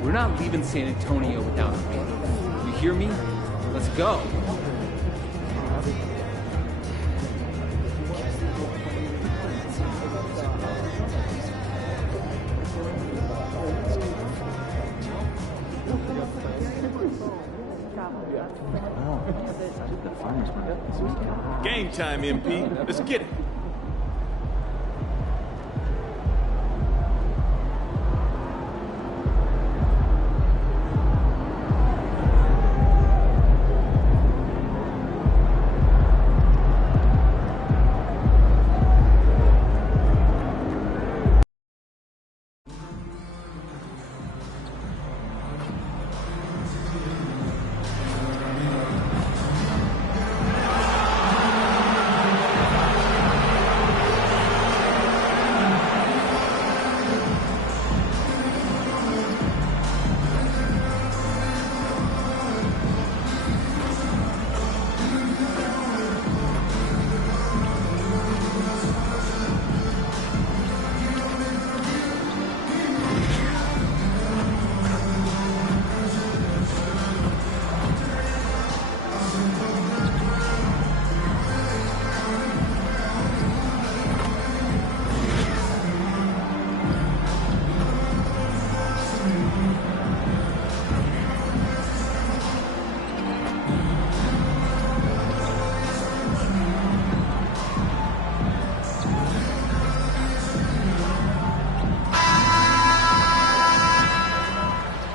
We're not leaving San Antonio without a win. You hear me? Let's go. Game time, MP. Let's get it.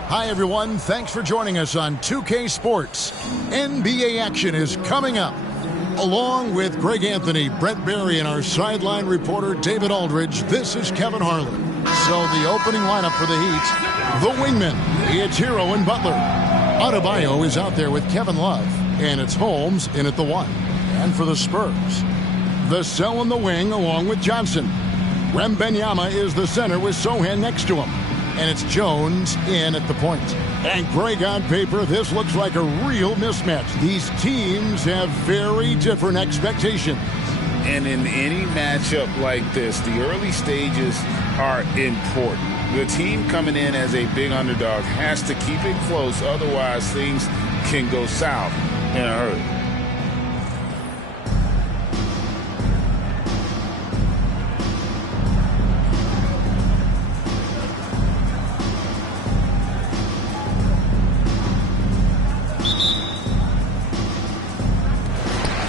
Hi, everyone. Thanks for joining us on 2K Sports. NBA action is coming up. Along with Greg Anthony, Brett Barry, and our sideline reporter, David Aldridge, this is Kevin Harlan. So the opening lineup for the Heat, the wingmen, it's Hero and Butler. Adebayo is out there with Kevin Love, and it's Holmes in at the 1. And for the Spurs, Vassell in the wing along with Johnson. Wembanyama is the center with Sohan next to him. And it's Jones in at the point. And Greg, on paper, this looks like a real mismatch. These teams have very different expectations. And in any matchup like this, the early stages are important. The team coming in as a big underdog has to keep it close, otherwise things can go south in a hurry.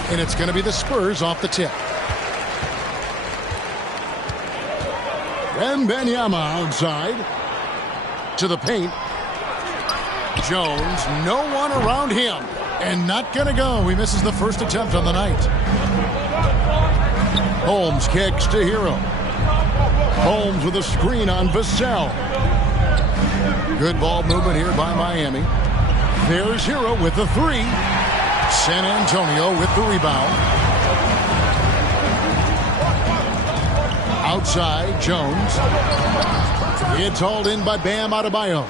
And it's going to be the Spurs off the tip. Wembanyama outside to the paint. Jones, no one around him, and not going to go. He misses the first attempt on the night. Holmes kicks to Hero. Holmes with a screen on Vassell. Good ball movement here by Miami. There's Hero with the 3. San Antonio with the rebound. Outside, Jones. It's hauled in by Bam Adebayo.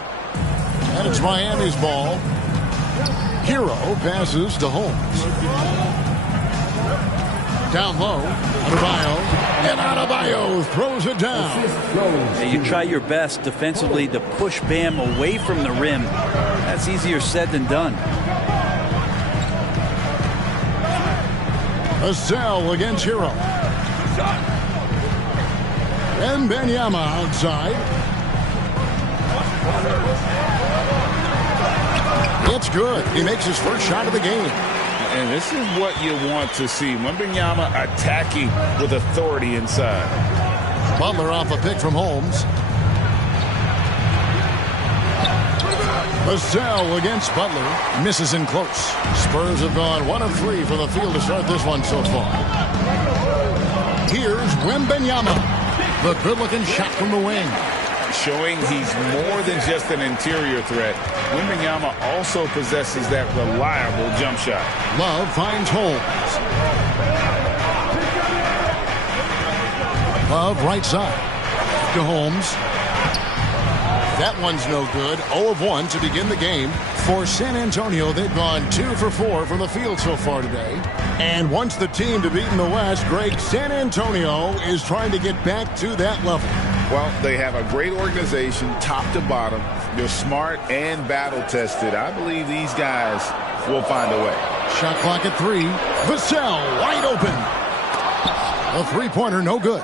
And it's Miami's ball. Hero passes to Holmes. Down low, Adebayo. And Adebayo throws it down. Hey, you try your best defensively to push Bam away from the rim. That's easier said than done. Vassell against Hero. Wembanyama outside. It's good. He makes his first shot of the game. And this is what you want to see. Wembanyama attacking with authority inside. Butler off a pick from Holmes. Vassell against Butler. Misses in close. Spurs have gone 1 of 3 from the field to start this one so far. Here's Wembanyama. The good-looking shot from the wing. Showing he's more than just an interior threat. Wembanyama also possesses that reliable jump shot. Love finds Holmes. Love right side. To Holmes. That one's no good. 0 of 1 to begin the game. For San Antonio, they've gone 2 for 4 from the field so far today. And once the team to beat in the West, Greg, San Antonio is trying to get back to that level. Well, they have a great organization, top to bottom. They're smart and battle-tested. I believe these guys will find a way. Shot clock at 3. Vassell wide open. A three-pointer, no good.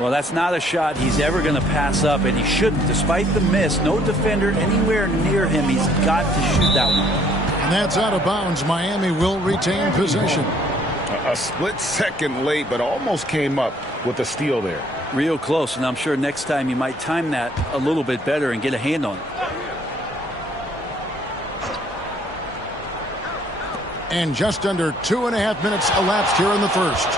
Well, that's not a shot he's ever going to pass up, and he shouldn't. Despite the miss, no defender anywhere near him. He's got to shoot that one. And that's out of bounds. Miami will retain possession. A split second late, but almost came up with a steal there. Real close, and I'm sure next time you might time that a little bit better and get a hand on it. And just under 2.5 minutes elapsed here in the first.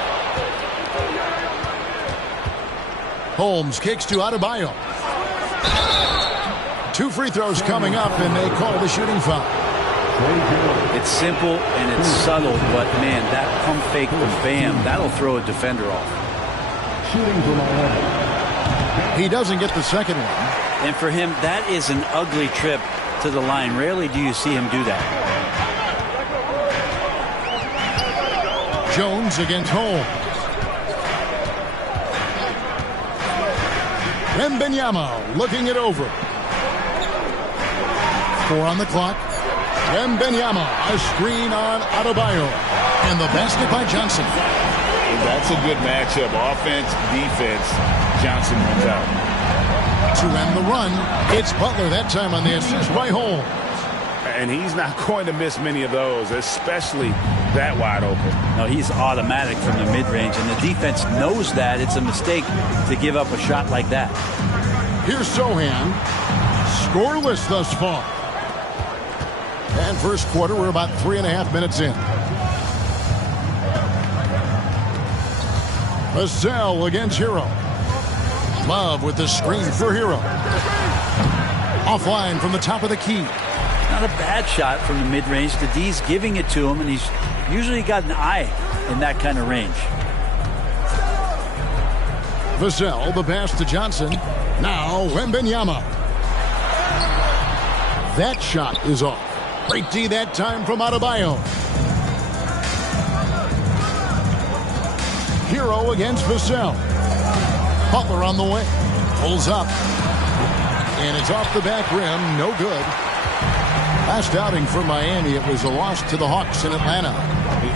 Holmes kicks to Adebayo. 2 free throws coming up, and they call the shooting foul. It's simple and it's subtle, but man, that pump fake from Bam, that'll throw a defender off. He doesn't get the second one. And for him, that is an ugly trip to the line. Rarely do you see him do that. Jones against Holmes. Wembanyama looking it over. 4 on the clock. Wembanyama, a screen on Adebayo. And the basket by Johnson. That's a good matchup. Offense, defense. Johnson runs out. To end the run, it's Butler that time on the assist by Holmes. And he's not going to miss many of those, especially that wide open. No, he's automatic from the mid-range, and the defense knows that. It's a mistake to give up a shot like that. Here's Sohan. Scoreless thus far. And first quarter, we're about 3.5 minutes in. Vassell against Hero. Love with the screen for Hero. Offline from the top of the key. Not a bad shot from the mid-range. The D's giving it to him, and he's usually got an eye in that kind of range. Vassell, the pass to Johnson. Now Wembanyama. That shot is off. Great D that time from Adebayo. Hero against Vassell. Butler on the wing. Pulls up. And it's off the back rim. No good. Last outing for Miami, it was a loss to the Hawks in Atlanta.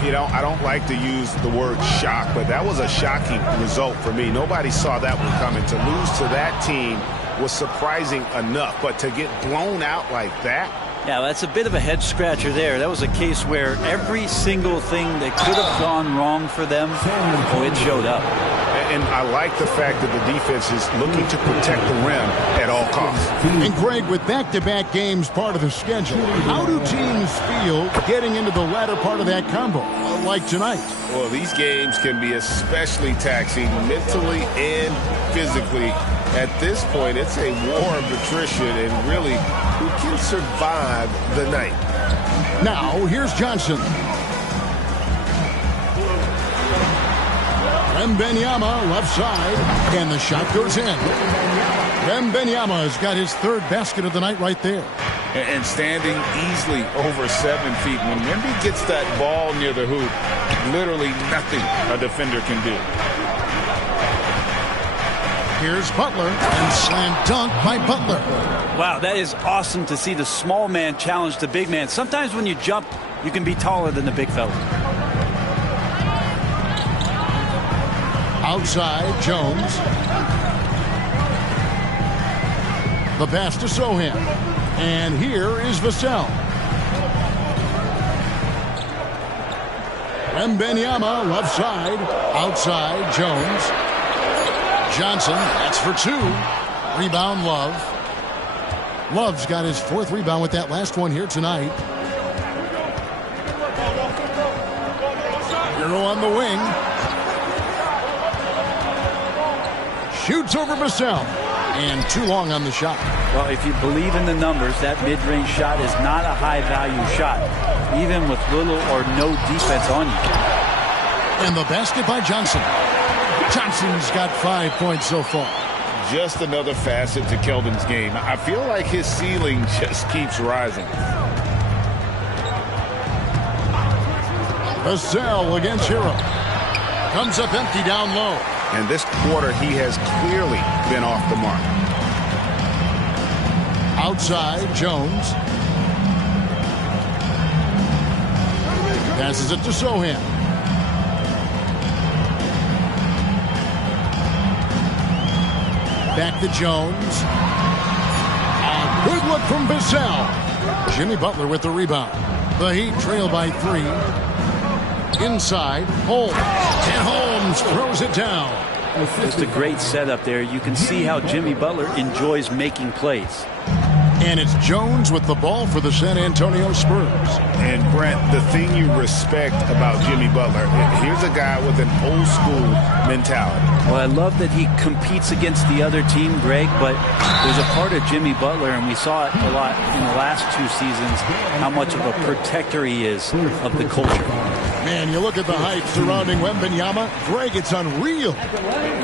You know, I don't like to use the word shock, but that was a shocking result for me. Nobody saw that one coming. To lose to that team was surprising enough, but to get blown out like that? Yeah, that's a bit of a head scratcher there. That was a case where every single thing that could have gone wrong for them, it showed up. And I like the fact that the defense is looking to protect the rim at all costs. And Greg, with back-to-back games part of the schedule, how do teams feel getting into the latter part of that combo, like tonight? Well, these games can be especially taxing mentally and physically. At this point, it's a war of attrition, and really, who can survive the night? Now, here's Johnson. Wembanyama left side, and the shot goes in. Wembanyama has got his 3rd basket of the night right there. And standing easily over 7 feet. When Wemby gets that ball near the hoop, literally nothing a defender can do. Here's Butler, and slam dunk by Butler. Wow, that is awesome to see the small man challenge the big man. Sometimes when you jump, you can be taller than the big fella. Outside, Jones. The pass to Sohan. And here is Vassell. Wembanyama, left side. Outside, Jones. Johnson, that's for 2. Rebound, Love. Love's got his 4th rebound with that last one here tonight. Hero on the wing. Shoots over Vassell. And too long on the shot. Well, if you believe in the numbers, that mid-range shot is not a high-value shot, even with little or no defense on you. And the basket by Johnson. Johnson's got 5 points so far. Just another facet to Keldon's game. I feel like his ceiling just keeps rising. Vassell against Hero. Comes up empty down low. And this quarter, he has clearly been off the mark. Outside, Jones. Passes it to Sohan. Back to Jones. A good look from Bissell. Jimmy Butler with the rebound. The Heat trail by 3. Inside, Holmes. And Holmes throws it down. Just a great setup there. You can see how Jimmy Butler enjoys making plays. And it's Jones with the ball for the San Antonio Spurs. And Brent, the thing you respect about Jimmy Butler, here's a guy with an old school mentality. Well, I love that he competes against the other team, Greg, but there's a part of Jimmy Butler, and we saw it a lot in the last 2 seasons, how much of a protector he is of the culture. Man, you look at the hype surrounding Wembanyama. Greg, it's unreal.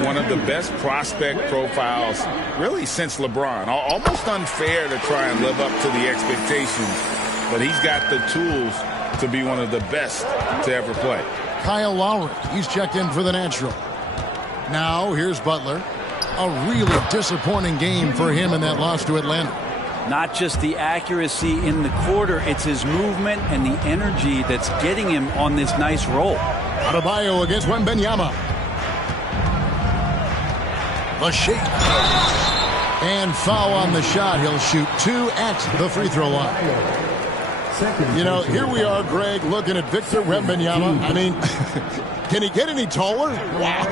One of the best prospect profiles really since LeBron. Almost unfair to try and live up to the expectations, but he's got the tools to be one of the best to ever play. Kyle Lowry, he's checked in for the natural. Now here's Butler. A really disappointing game for him in that loss to Atlanta. Not just the accuracy in the quarter, it's his movement and the energy that's getting him on this nice roll. Adebayo against Wembanyama. The shake. And foul on the shot. He'll shoot 2 at the free throw line. You know, here we are, Greg, looking at Victor Wembanyama. I mean, can he get any taller? Wow.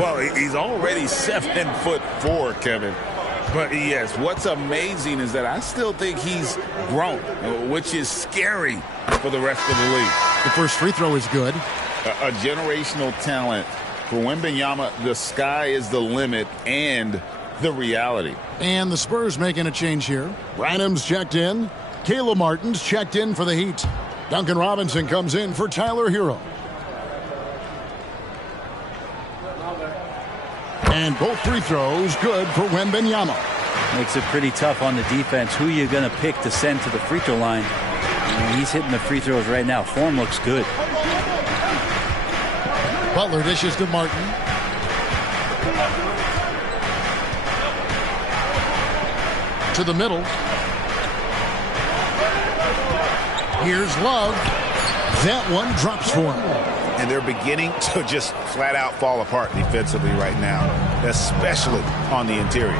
Well, he's already 7'4", Kevin. But yes, what's amazing is that I still think he's grown, which is scary for the rest of the league. The first free throw is good. A generational talent. For Wembanyama, the sky is the limit and the reality. And the Spurs making a change here. Branham's checked in. Caleb Martin's checked in for the Heat. Duncan Robinson comes in for Tyler Hero. And both free throws good for Wembanyama. Makes it pretty tough on the defense. Who you going to pick to send to the free throw line? And he's hitting the free throws right now. Form looks good. Butler dishes to Martin. To the middle. Here's Love. That one drops for him. And they're beginning to just flat out fall apart defensively right now, especially on the interior.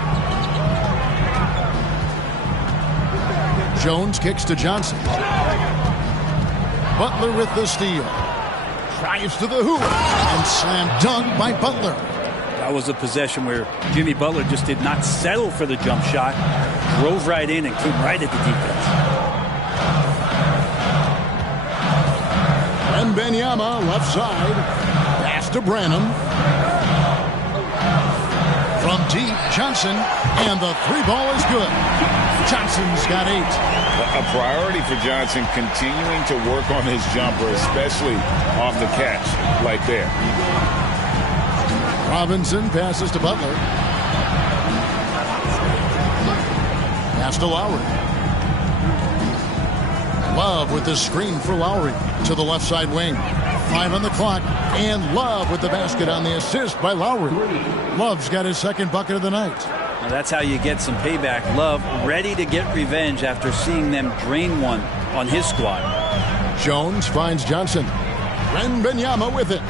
Jones kicks to Johnson. Butler with the steal. Drives to the hoop. And slam dunk by Butler. That was a possession where Jimmy Butler just did not settle for the jump shot. Drove right in and came right at the defense. Wembanyama left side. Pass to Branham. From deep, Johnson. And the 3 ball is good. Johnson's got 8. A priority for Johnson continuing to work on his jumper, especially off the catch like there. Robinson passes to Butler. Pass to Lowry. Love with the screen for Lowry to the left side wing. 5 on the clock. And Love with the basket on the assist by Lowry. Love's got his 2nd bucket of the night. Now that's how you get some payback. Love ready to get revenge after seeing them drain one on his squad. Jones finds Johnson. Wembanyama with it.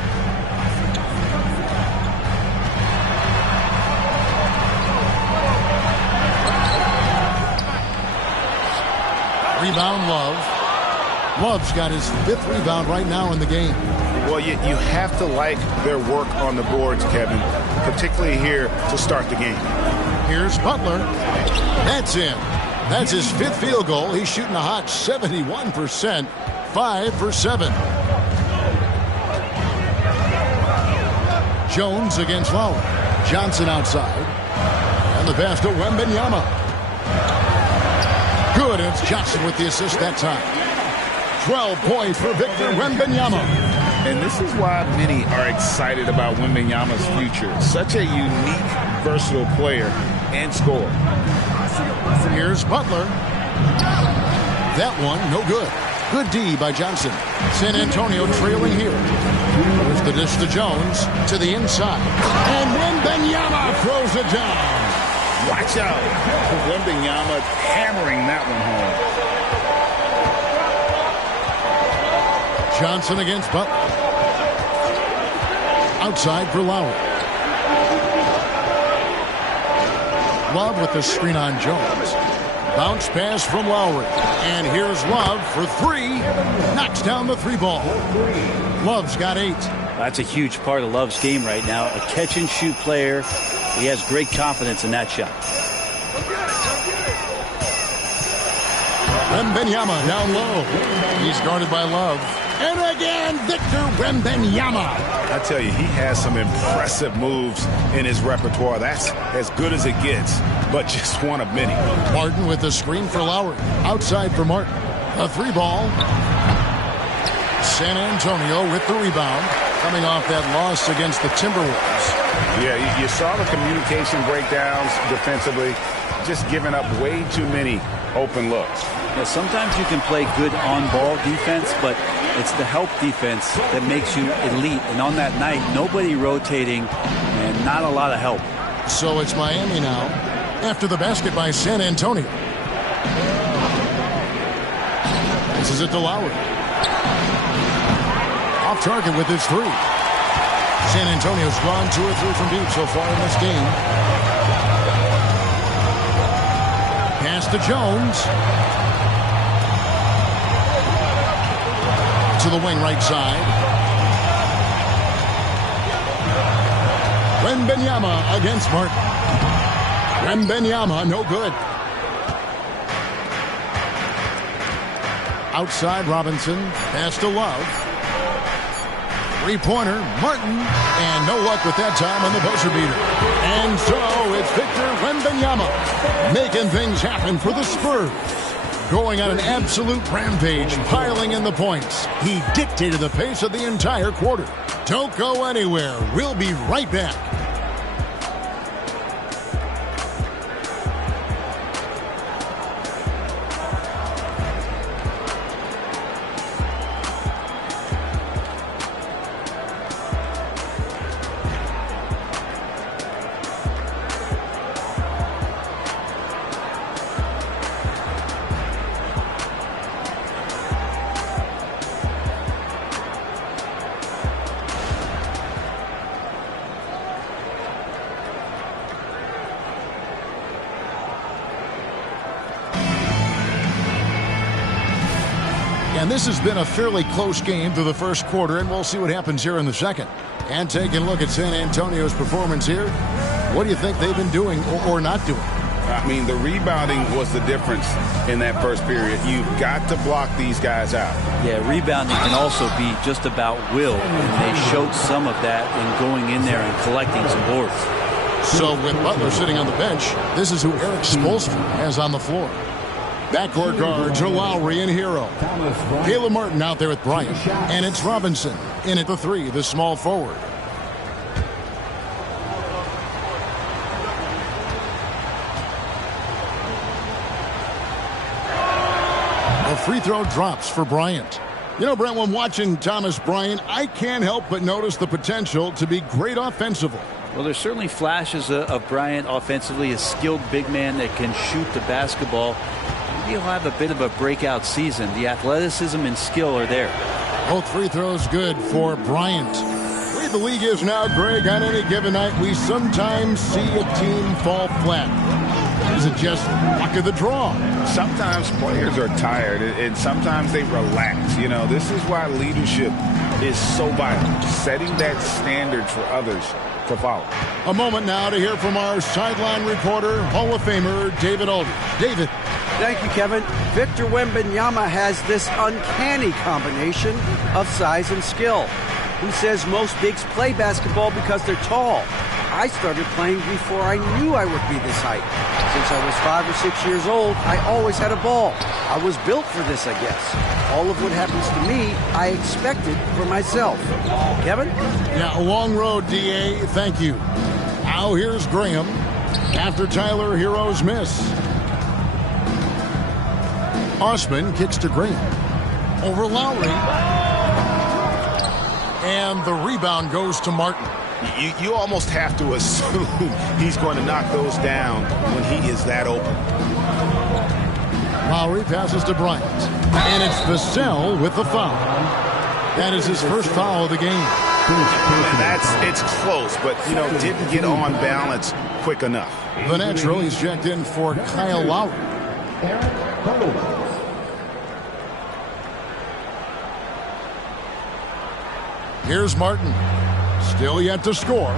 Rebound Love. Love's got his 5th rebound right now in the game. Well, you have to like their work on the boards, Kevin, particularly here to start the game. Here's Butler. That's in. That's his 5th field goal. He's shooting a hot 71%. 5 for 7. Jones against Lowry. Johnson outside. And the pass to Wembanyama. Good. And it's Johnson with the assist that time. 12 points for Victor Wembanyama. And this is why many are excited about Wembanyama's future. Such a unique, versatile player and scorer. Here's Butler. That one, no good. Good D by Johnson. San Antonio trailing here. There's the dish to Jones to the inside. And Wembanyama throws it down. Watch out. Wembanyama hammering that one home. Johnson against Butler. Outside for Lowry. Love with the screen on Jones. Bounce pass from Lowry. And here's Love for three. Knocks down the three ball. Love's got 8. That's a huge part of Love's game right now. A catch-and-shoot player. He has great confidence in that shot. Wembanyama down low. He's guarded by Love. And again, Victor Wembanyama. I tell you, he has some impressive moves in his repertoire. That's as good as it gets, but just one of many. Martin with the screen for Lowry. Outside for Martin. A three ball. San Antonio with the rebound. Coming off that loss against the Timberwolves. Yeah, you saw the communication breakdowns defensively. Just giving up way too many open looks. Yeah, sometimes you can play good on-ball defense, but it's the help defense that makes you elite. And on that night, nobody rotating and not a lot of help. So it's Miami now after the basket by San Antonio. This is it to Lowry. Off target with his three. San Antonio's drawn 2 or 3 from deep so far in this game. Pass to Jones. To the wing right side. Wembanyama against Martin. Wembanyama, no good. Outside Robinson. Pass to Love. Three-pointer, Martin. And no luck with that time on the buzzer beater. And so it's Victor Wembanyama making things happen for the Spurs. Going on an absolute rampage, piling in the points. He dictated the pace of the entire quarter. Don't go anywhere. We'll be right back. And this has been a fairly close game through the first quarter, and we'll see what happens here in the second. And taking a look at San Antonio's performance here, what do you think they've been doing or not doing? I mean, the rebounding was the difference in that first period. You've got to block these guys out. Yeah, rebounding can also be just about will, and they showed some of that in going in there and collecting some boards. So with Butler sitting on the bench, this is who Eric Spoelstra has on the floor. Backcourt guards are Lowry and Hero. Caleb Martin out there with Bryant. And it's Robinson in at the 3, the small forward. A free throw drops for Bryant. You know, Brent, when watching Thomas Bryant, I can't help but notice the potential to be great offensively. Well, there's certainly flashes of Bryant offensively, a skilled big man that can shoot the basketball. Maybe he'll have a bit of a breakout season. The athleticism and skill are there. Both free throws good for Bryant. The way the league is now, Greg, on any given night, we sometimes see a team fall flat. Is it just luck of the draw? Sometimes players are tired, and sometimes they relax. You know, this is why leadership is so vital, setting that standard for others to follow. A moment now to hear from our sideline reporter, Hall of Famer David Aldridge. David. Thank you, Kevin. Victor Wembanyama has this uncanny combination of size and skill. He says most bigs play basketball because they're tall. I started playing before I knew I would be this height. Since I was 5 or 6 years old, I always had a ball. I was built for this, I guess. All of what happens to me, I expected for myself. Kevin? Yeah, a long road, D.A. Thank you. Now here's Graham after Tyler Hero's miss. Osman kicks to Graham. Over Lowry. And the rebound goes to Martin. You almost have to assume he's going to knock those down when he is that open. Lowry passes to Bryant. And it's Vassell with the foul. That is his first foul of the game. It's close, but, didn't get on balance quick enough. The natural, he's checked in for Kyle Lowry. Here's Martin. Still yet to score.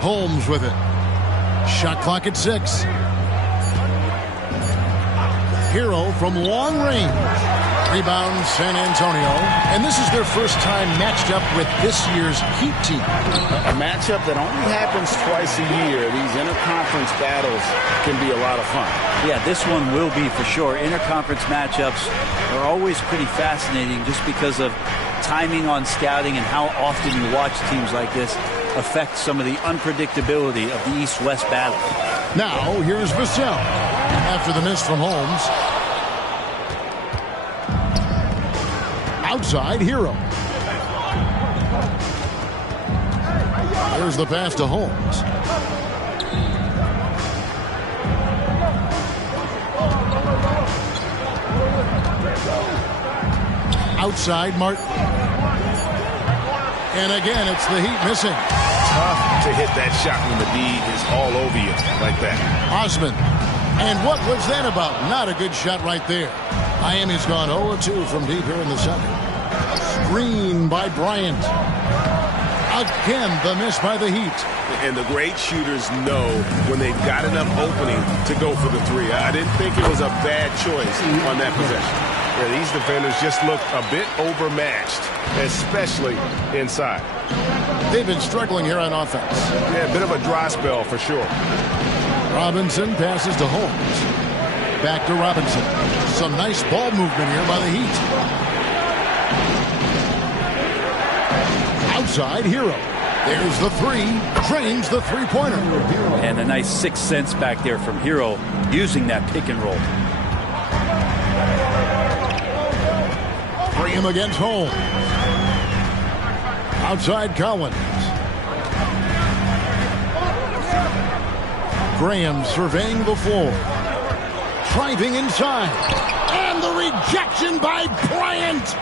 Holmes with it. Shot clock at 6. Hero from long range. Rebound San Antonio. And this is their first time matched up with this year's Heat team. A matchup that only happens twice a year. These interconference battles can be a lot of fun. Yeah, this one will be for sure. Interconference matchups are always pretty fascinating just because of timing on scouting and how often you watch teams like this affect some of the unpredictability of the East-West battle. Now, here's Vassell. After the miss from Holmes. Outside, Hero. Here's the pass to Holmes. Outside, Martin. And again, it's the Heat missing. Tough to hit that shot when the D is all over you like that. Osman. And what was that about? Not a good shot right there. Miami's gone 0-2 from deep here in the second. Screen by Bryant. Again, the miss by the Heat. And the great shooters know when they've got enough opening to go for the three. I didn't think it was a bad choice on that possession. Yeah, these defenders just looked a bit overmatched, especially inside. They've been struggling here on offense. Yeah, a bit of a dry spell for sure. Robinson passes to Holmes. Back to Robinson. Some nice ball movement here by the Heat. Outside, Hero. There's the three. Drains the three-pointer. And a nice 6 cents back there from Hero using that pick and roll. Graham against Holmes. Outside, Collins. Graham surveying the floor. Driving inside. And the rejection by Bryant.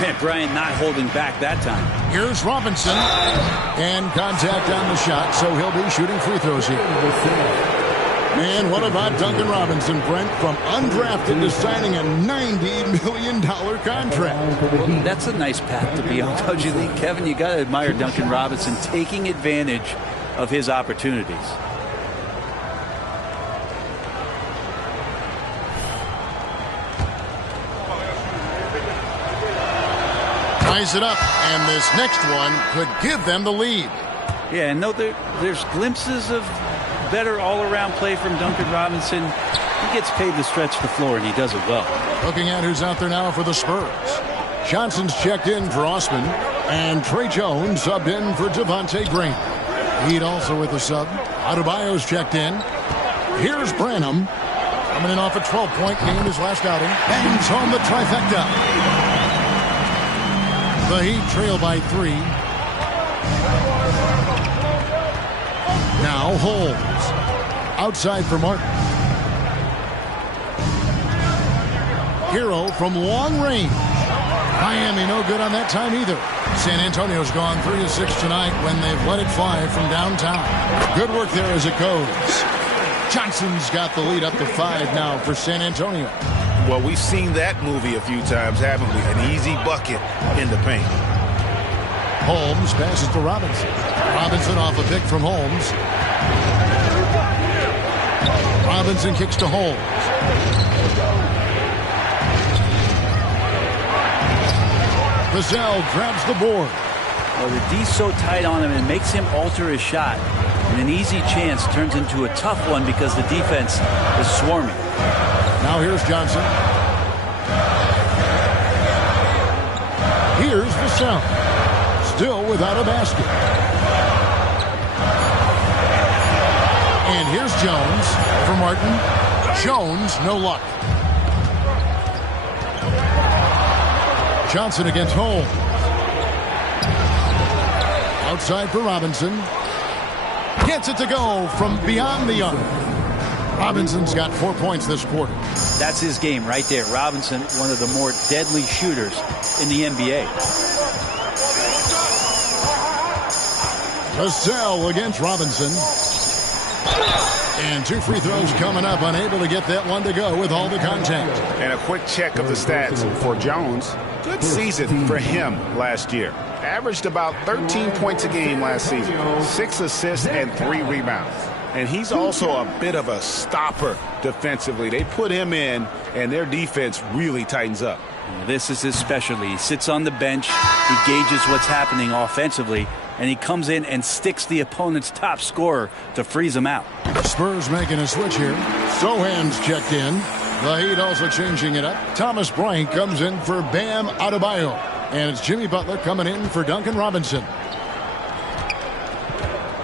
And Bryant not holding back that time. Here's Robinson. And contact on the shot, so he'll be shooting free throws here. And what about Duncan Robinson, Brent, from undrafted to signing a $90 million contract? Well, that's a nice path to be on, don't you think, Kevin? You got to admire Duncan Robinson taking advantage of his opportunities. Ties it up, and this next one could give them the lead. Yeah, and no, there's glimpses of better all-around play from Duncan Robinson. He gets paid to stretch the floor, and he does it well. Looking at who's out there now for the Spurs. Johnson's checked in for Osman, and Trey Jones subbed in for Devontae Green. Heat also with the sub. Adebayo's checked in. Here's Branham. Coming in off a 12-point game his last outing. Bangs home the trifecta. The Heat trail by 3. Now Holmes. Outside for Martin. Hero from long range. Miami no good on that time either. San Antonio's gone 3 of 6 tonight when they've let it fly from downtown. Good work there as it goes. Johnson's got the lead up to 5 now for San Antonio. Well, we've seen that movie a few times, haven't we? An easy bucket in the paint. Holmes passes to Robinson. Robinson off a pick from Holmes. Robinson kicks to Holmes. Vassell grabs the board. Well, the D's so tight on him and makes him alter his shot. And an easy chance turns into a tough one because the defense is swarming. Now here's Johnson. Here's Vassell. Still without a basket. And here's Jones for Martin. Jones, no luck. Johnson against Holmes. Outside for Robinson. Gets it to go from beyond the arc. Robinson's got 4 points this quarter. That's his game right there. Robinson, one of the more deadly shooters in the NBA. Cassell against Robinson. And 2 free throws coming up, unable to get that one to go with all the contact. And a quick check of the stats for Jones. Good season for him last year. Averaged about 13 points a game last season. 6 assists and 3 rebounds. And he's also a bit of a stopper defensively. They put him in, and their defense really tightens up. This is his specialty. He sits on the bench, he gauges what's happening offensively, and he comes in and sticks the opponent's top scorer to freeze him out. Spurs making a switch here. Sohan's checked in. The Heat also changing it up. Thomas Bryant comes in for Bam Adebayo. And it's Jimmy Butler coming in for Duncan Robinson.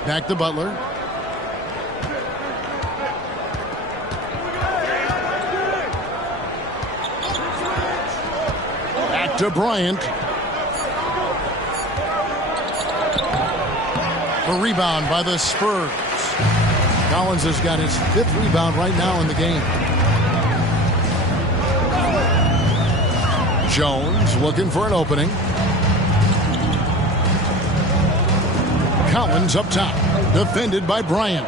Back to Butler. Back to Bryant. A rebound by the Spurs. Collins has got his 5th rebound right now in the game. Jones looking for an opening. Collins up top. Defended by Bryant.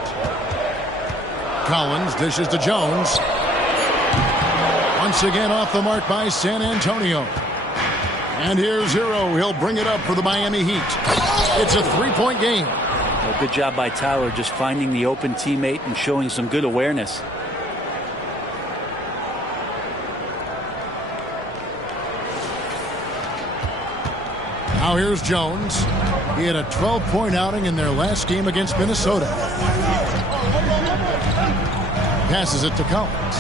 Collins dishes to Jones. Once again off the mark by San Antonio. And here's Hero. He'll bring it up for the Miami Heat. It's a 3-point game. Well, good job by Tyler just finding the open teammate and showing some good awareness. Now here's Jones. He had a 12-point outing in their last game against Minnesota. Passes it to Collins.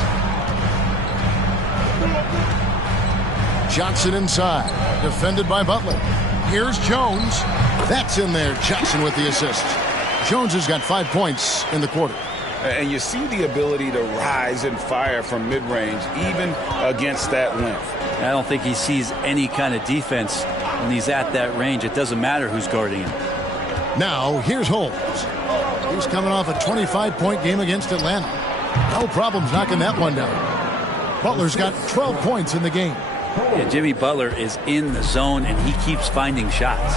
Johnson inside. Defended by Butler. Here's Jones. That's in there. Jackson with the assist. Jones has got 5 points in the quarter. And you see the ability to rise and fire from mid-range, even against that length. I don't think he sees any kind of defense when he's at that range. It doesn't matter who's guarding him. Now, here's Holmes. He's coming off a 25-point game against Atlanta. No problems knocking that one down. Butler's got 12 points in the game. Yeah, Jimmy Butler is in the zone, and he keeps finding shots.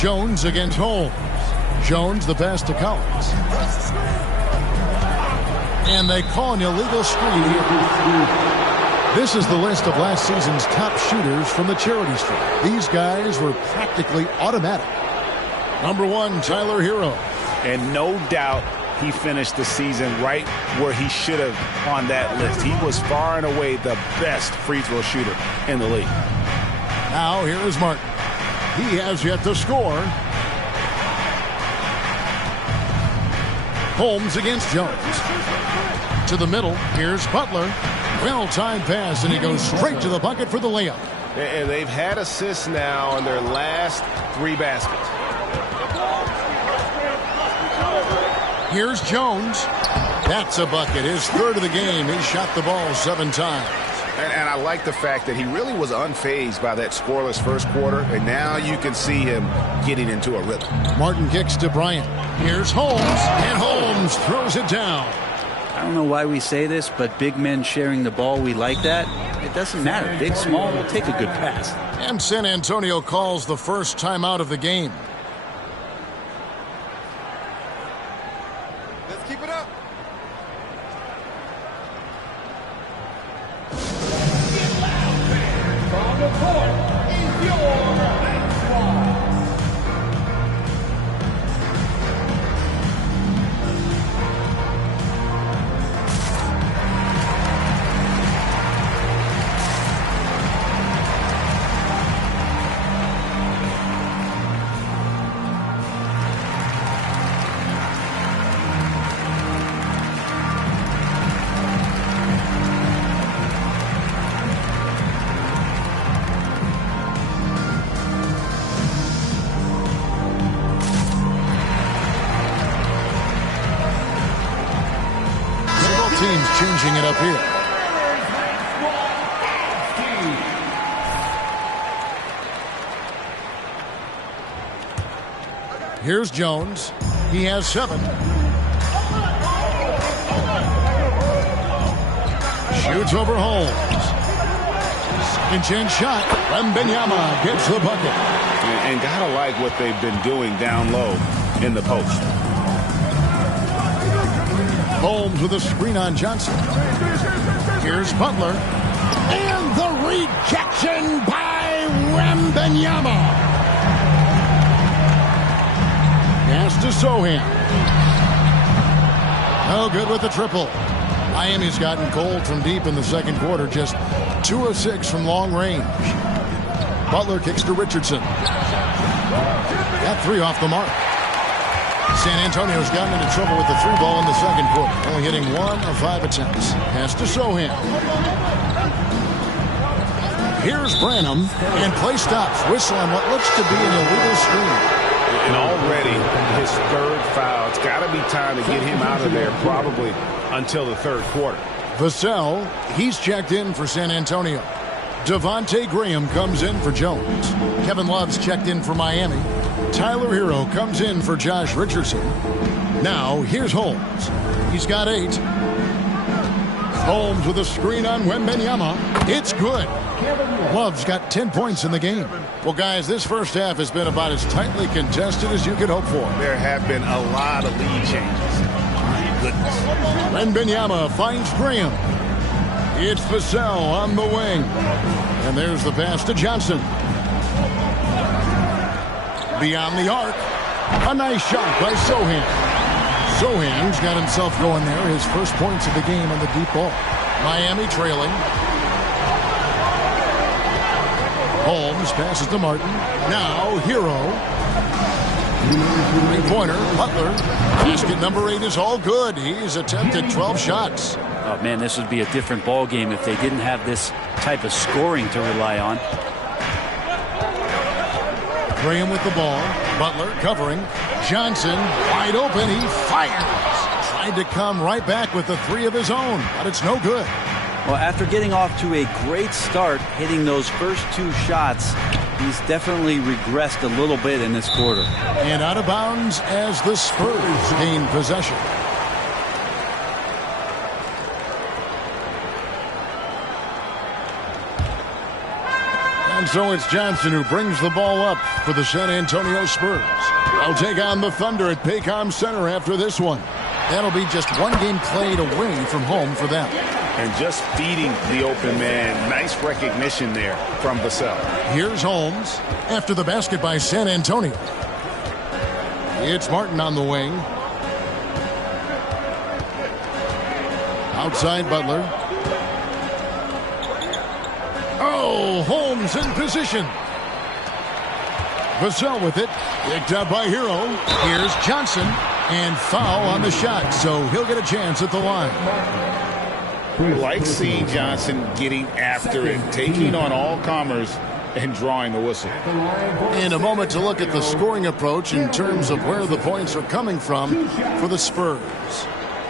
Jones against Holmes. Jones the pass to Collins. And they call an illegal screen here. This is the list of last season's top shooters from the charity stripe. These guys were practically automatic. Number 1, Tyler Hero. And no doubt he finished the season right where he should have on that list. He was far and away the best free throw shooter in the league. Now here is Martin. He has yet to score. Holmes against Jones. To the middle. Here's Butler. Well-timed pass, and he goes straight to the bucket for the layup. And they've had assists now on their last 3 baskets. Here's Jones. That's a bucket. His 3rd of the game. He shot the ball 7 times. And I like the fact that he really was unfazed by that scoreless first quarter, and now you can see him getting into a rhythm. Martin kicks to Bryant. Here's Holmes, and Holmes throws it down. I don't know why we say this, but big men sharing the ball, we like that. It doesn't matter. Big, small, we'll take a good pass. And San Antonio calls the first timeout of the game. Let's keep it up. From the court is your Teams changing it up here. Here's Jones. He has 7. Shoots over Holmes. Second chance shot. Wembanyama gets the bucket. And gotta like what they've been doing down low in the post. Holmes with a screen on Johnson. Here's Butler. And the rejection by Wembanyama. Pass to Sohan. No good with the triple. Miami's gotten cold from deep in the second quarter. Just 2 of 6 from long range. Butler kicks to Richardson. Got 3 off the mark. San Antonio's gotten into trouble with the 3 ball in the second quarter. Only hitting 1 of 5 attempts. Pass to Sohan. Here's Branham. And play stops. Whistle on what looks to be an illegal screen. And already his 3rd foul. It's got to be time to get him out of there probably until the 3rd quarter. Vassell, he's checked in for San Antonio. Devontae Graham comes in for Jones. Kevin Love's checked in for Miami. Tyler Hero comes in for Josh Richardson. Now, here's Holmes. He's got 8. Holmes with a screen on Wembanyama. It's good. Love's got 10 points in the game. Well, guys, this first half has been about as tightly contested as you could hope for. There have been a lot of lead changes. My goodness. Wembanyama finds Graham. It's Vassell on the wing. And there's the pass to Johnson. Beyond the arc. A nice shot by Sohan. Sohan's got himself going there. His first points of the game on the deep ball. Miami trailing. Holmes passes to Martin. Now Hero. 3-pointer. Butler. Basket number 8 is all good. He's attempted 12 shots. Oh, man, this would be a different ball game if they didn't have this type of scoring to rely on. Graham with the ball. Butler covering. Johnson wide open. He fires. Tried to come right back with the 3 of his own, but it's no good. Well, after getting off to a great start, hitting those first 2 shots, he's definitely regressed a little bit in this quarter. And out of bounds as the Spurs gain possession. And so it's Johnson who brings the ball up for the San Antonio Spurs. They'll take on the Thunder at Paycom Center after this one. That'll be just 1 game played away from home for them. And just feeding the open man. Nice recognition there from Vassell. Here's Holmes after the basket by San Antonio. It's Martin on the wing. Outside Butler. Oh, Holmes in position. Vassell with it. Picked up by Hero. Here's Johnson. And foul on the shot, so he'll get a chance at the line. We like seeing Johnson getting after it, taking on all comers and drawing the whistle. And a moment to look at the scoring approach in terms of where the points are coming from for the Spurs.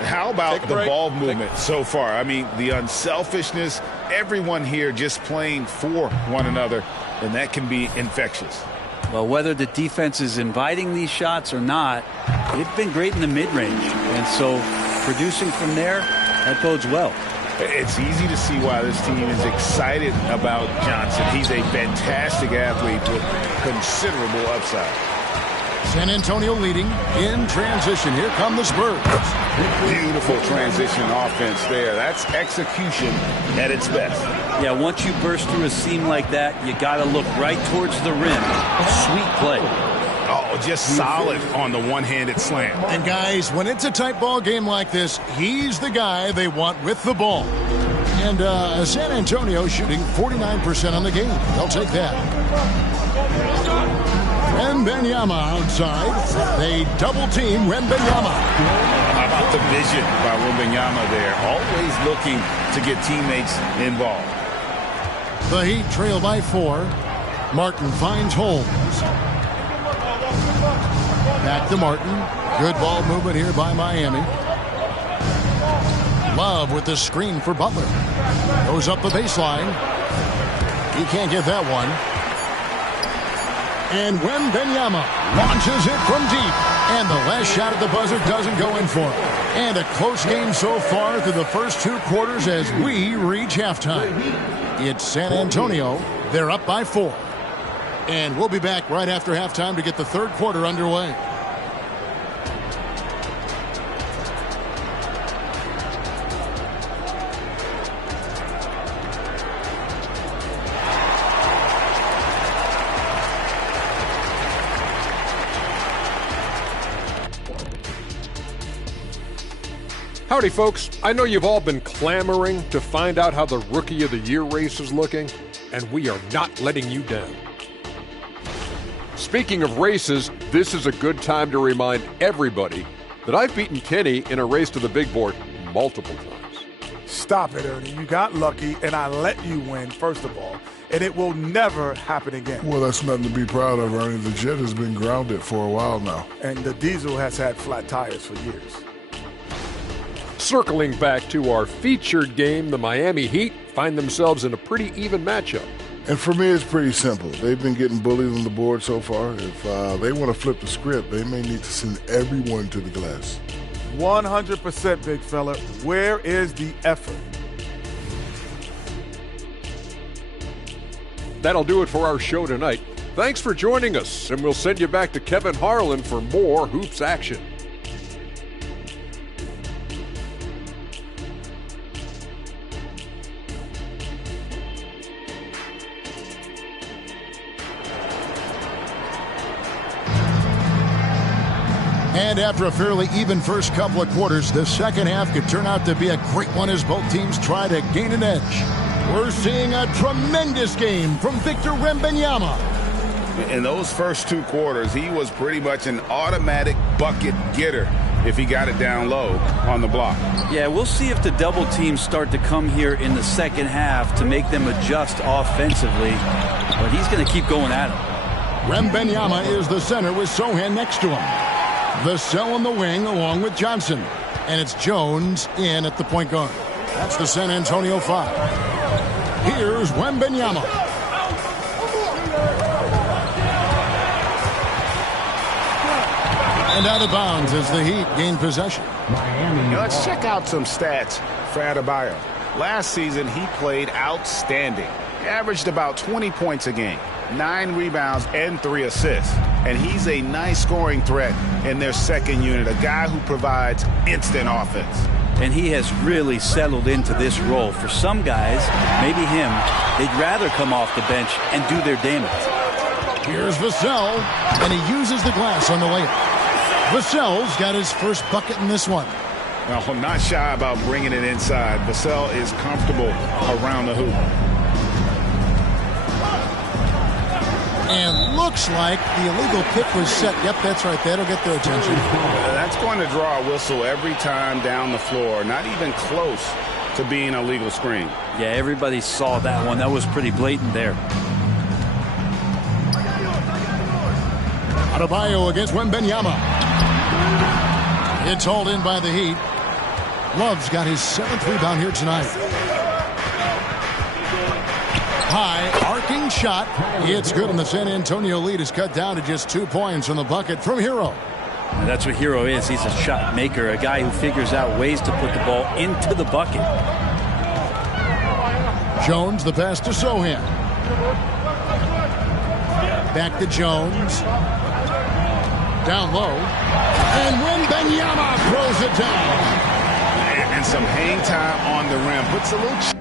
How about the ball movement so far? I mean, the unselfishness, everyone here just playing for one another, and that can be infectious. Well, whether the defense is inviting these shots or not, they've been great in the mid-range. And so producing from there, that bodes well. It's easy to see why this team is excited about Johnson. He's a fantastic athlete with considerable upside. San Antonio leading in transition. Here come the Spurs. Beautiful transition offense there. That's execution at its best. Yeah, once you burst through a seam like that, you got to look right towards the rim. Sweet play. Oh, just solid on the one-handed slam. And guys, when it's a tight ball game like this, he's the guy they want with the ball. And San Antonio shooting 49% on the game. They'll take that. Wembanyama outside. They double team Wembanyama. How about the vision by Wembanyama there? Always looking to get teammates involved. The Heat trail by 4. Martin finds Holmes. Back to Martin. Good ball movement here by Miami. Love with the screen for Butler. Goes up the baseline. He can't get that one. And Wembenyama launches it from deep. And the last shot at the buzzer doesn't go in for him. And a close game so far through the first 2 quarters as we reach halftime. It's San Antonio. They're up by 4. And we'll be back right after halftime to get the third quarter underway. Howdy, folks. I know you've all been clamoring to find out how the Rookie of the Year race is looking, and we are not letting you down. Speaking of races, this is a good time to remind everybody that I've beaten Kenny in a race to the big board multiple times. Stop it, Ernie. You got lucky, and I let you win, first of all, and it will never happen again. Well, that's nothing to be proud of, Ernie. The jet has been grounded for a while now. And the diesel has had flat tires for years. Circling back to our featured game, the Miami Heat find themselves in a pretty even matchup. And for me, it's pretty simple. They've been getting bullied on the board so far. If they want to flip the script, they may need to send everyone to the glass. 100%, big fella. Where is the effort? That'll do it for our show tonight. Thanks for joining us, and we'll send you back to Kevin Harlan for more Hoops action. And after a fairly even first couple of quarters, the second half could turn out to be a great one as both teams try to gain an edge. We're seeing a tremendous game from Victor Wembanyama. In those first 2 quarters, he was pretty much an automatic bucket getter if he got it down low on the block. Yeah, we'll see if the double teams start to come here in the second half to make them adjust offensively. But he's going to keep going at him. Wembanyama is the center with Sohan next to him. Vassell on the wing along with Johnson. And it's Jones in at the point guard. That's the San Antonio 5. Here's Wembanyama. And out of bounds as the Heat gain possession. Let's check out some stats for Adebayo. Last season, he played outstanding. He averaged about 20 points a game, 9 rebounds, and 3 assists. And he's a nice scoring threat in their second unit, a guy who provides instant offense. And he has really settled into this role. For some guys, maybe him, they'd rather come off the bench and do their damage. Here's Vassell, and he uses the glass on the layup. Vassell's got his first bucket in this one. No, not shy about bringing it inside. Vassell is comfortable around the hoop. And looks like the illegal pick was set. Yep, that's right. That'll get their attention. That's going to draw a whistle every time down the floor. Not even close to being a legal screen. Yeah, everybody saw that one. That was pretty blatant there. Adebayo against Wembanyama. It's hauled in by the Heat. Love's got his 7th rebound here tonight. High arcing shot. It's good, and the San Antonio lead is cut down to just 2 points on the bucket from Hero. And that's what Hero is. He's a shot maker, a guy who figures out ways to put the ball into the bucket. Jones, the pass to Sohan. Back to Jones. Down low. And Wembanyama throws it down. And some hang time on the rim. Puts a little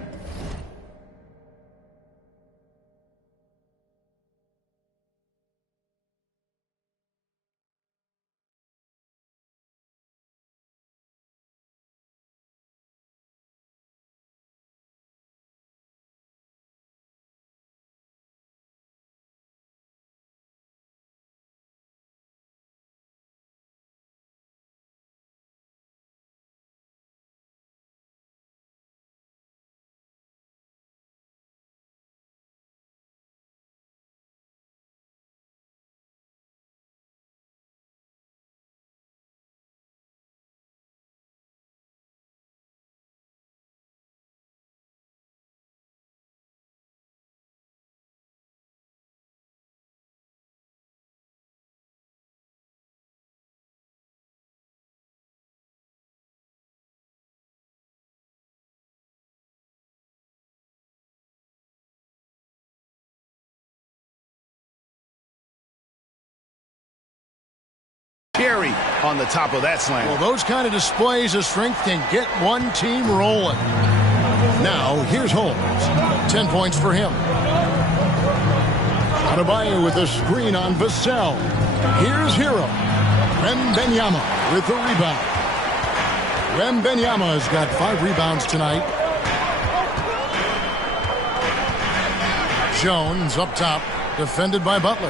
scary on the top of that slam. Well, those kind of displays of strength can get one team rolling. Now, here's Holmes. 10 points for him. Adebayo with a screen on Vassell. Here's Hero. Wembanyama with the rebound. Wembanyama has got 5 rebounds tonight. Jones up top, defended by Butler.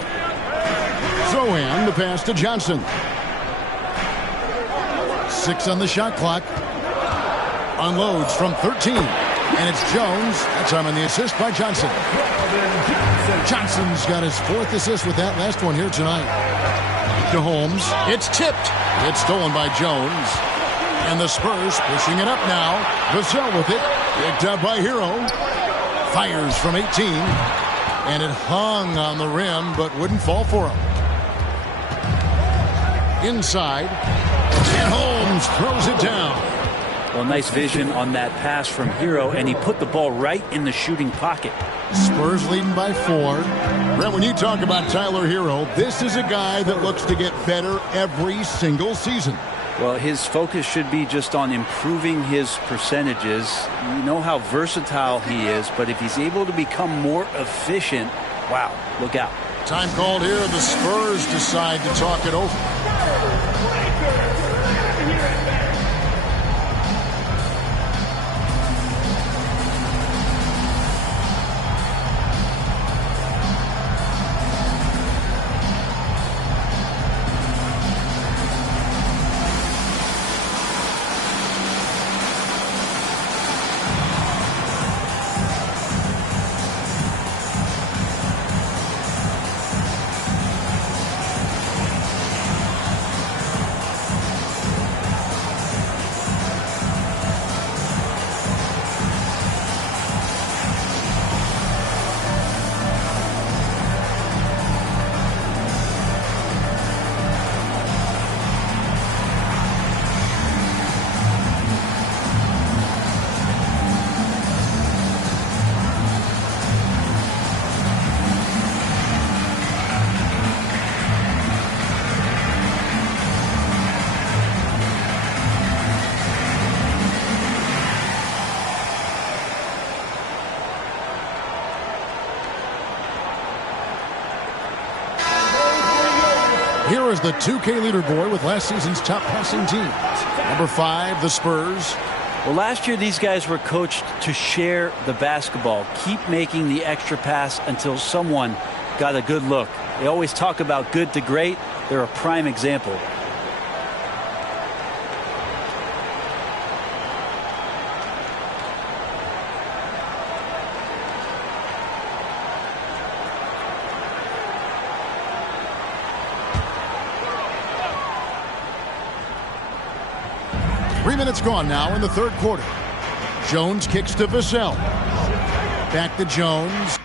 Zohan, the pass to Johnson. 6 on the shot clock. Unloads from 13. And it's Jones. That time on the assist by Johnson. Johnson's got his 4th assist with that last one here tonight. To Holmes. It's tipped. It's stolen by Jones. And the Spurs pushing it up now. Vassell with it. Picked up by Hero. Fires from 18. And it hung on the rim, but wouldn't fall for him. Inside. And Holmes throws it down. Well, nice vision on that pass from Hero, and he put the ball right in the shooting pocket. Spurs leading by 4. Brent, when you talk about Tyler Hero, this is a guy that looks to get better every single season. Well, his focus should be just on improving his percentages. You know how versatile he is, but if he's able to become more efficient, wow, look out. Time called here. The Spurs decide to talk it over. Here is the 2K leaderboard with last season's top passing teams. Number 5, the Spurs. Well, last year these guys were coached to share the basketball, keep making the extra pass until someone got a good look. They always talk about good to great. They're a prime example. Minutes gone now in the third quarter. Jones kicks to Vassell. Back to Jones.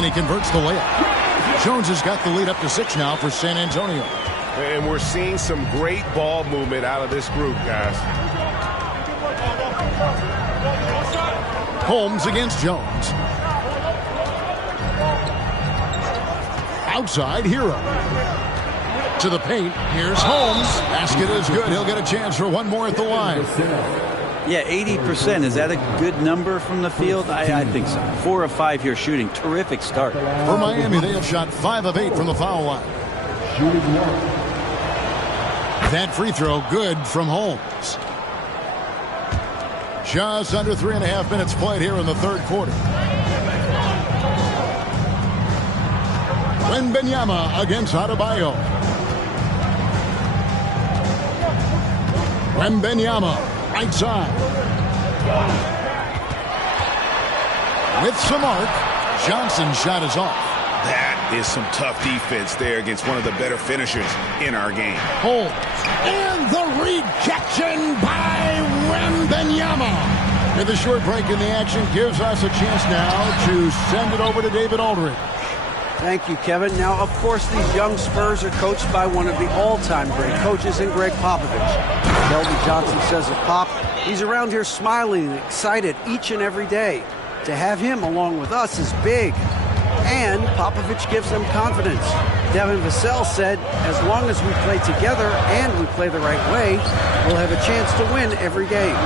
And he converts the layup. Jones has got the lead up to 6 now for San Antonio. And we're seeing some great ball movement out of this group, guys. Holmes against Jones. Outside, Hero. To the paint. Here's Holmes. Basket is good. He'll get a chance for one more at the line. Yeah, 80%. Is that a good number from the field? I think so. 4 of 5 here shooting. Terrific start. For Miami, they have shot 5 of 8 from the foul line. That free throw good from Holmes. Just under 3.5 minutes played here in the third quarter. Wembanyama against Adebayo. Wembanyama, right side. With some arc, Johnson's shot is off. That is some tough defense there against one of the better finishers in our game. Holmes. And the rejection by Wembanyama. With a short break in the action, gives us a chance now to send it over to David Aldridge. Thank you, Kevin. Now, of course, these young Spurs are coached by one of the all-time great coaches in Greg Popovich. Keldon Johnson says of Pop, he's around here smiling and excited each and every day. To have him along with us is big. And Popovich gives them confidence. Devin Vassell said, as long as we play together and we play the right way, we'll have a chance to win every game.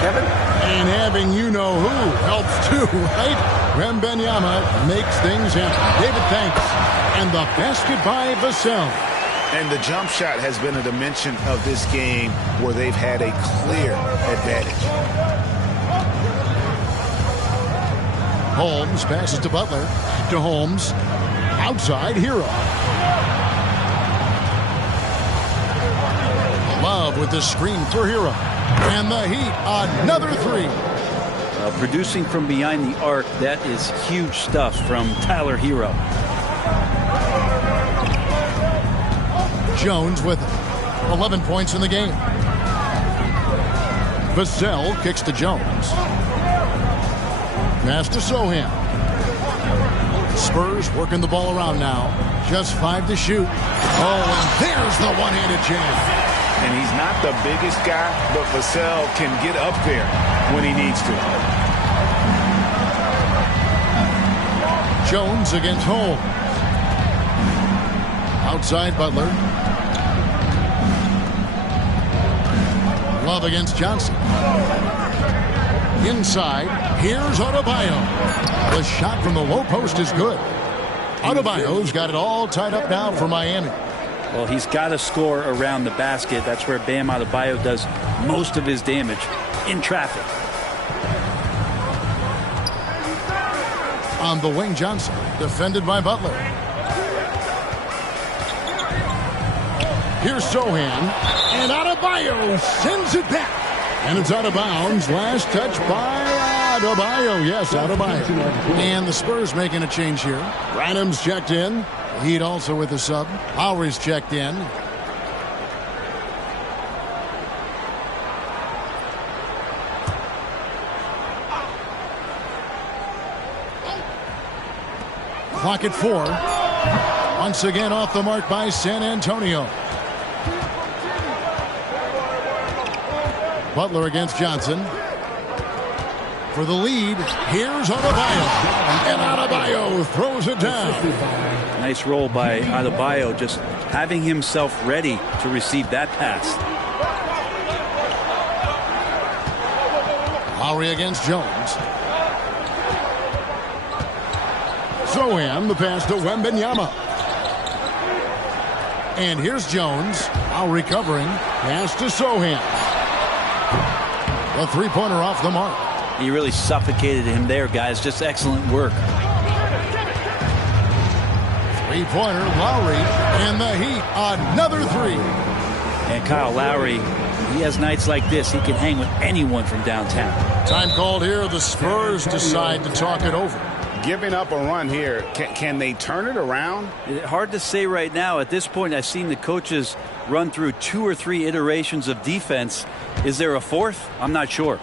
Kevin? And having you-know-who helps too, right? Wembanyama makes things happen. David, thanks. And the basket by Vassell. And the jump shot has been a dimension of this game where they've had a clear advantage. Holmes passes to Butler. To Holmes. Outside, Hero. Love with the screen for Hero. And the Heat, another three. Producing from behind the arc, that is huge stuff from Tyler Hero. Jones with 11 points in the game. Vassell kicks to Jones. Pass to Sohan. Spurs working the ball around now. Just 5 to shoot. Oh, and there's the one-handed jam. And he's not the biggest guy, but Vassell can get up there when he needs to. Jones against Holmes. Outside Butler. Love against Johnson. Inside, here's Adebayo. The shot from the low post is good. Adebayo's got it all tied up now for Miami. Well, he's got to score around the basket. That's where Bam Adebayo does most of his damage, in traffic. On the wing, Johnson, defended by Butler. Here's Sohan, and Adebayo sends it back. And it's out of bounds. Last touch by Adebayo. Yes, Adebayo. And the Spurs making a change here. Random's checked in. Heat also with a sub. Lowry's checked in. Clock at 4. Once again off the mark by San Antonio. Butler against Johnson. For the lead, here's Adebayo. And Adebayo throws it down. Nice roll by Adebayo, just having himself ready to receive that pass. Lowry against Jones. Sohan, the pass to Wembanyama. And here's Jones. Lowry covering. Pass to Sohan. A three-pointer off the mark. He really suffocated him there, guys. Just excellent work. Three-pointer, Lowry, and the Heat, another three. And Kyle Lowry, he has nights like this. He can hang with anyone from downtown. Time called here. The Spurs decide to talk it over. Giving up a run here, can they turn it around? Hard to say right now. At this point, I've seen the coaches run through 2 or 3 iterations of defense. Is there a fourth? I'm not sure.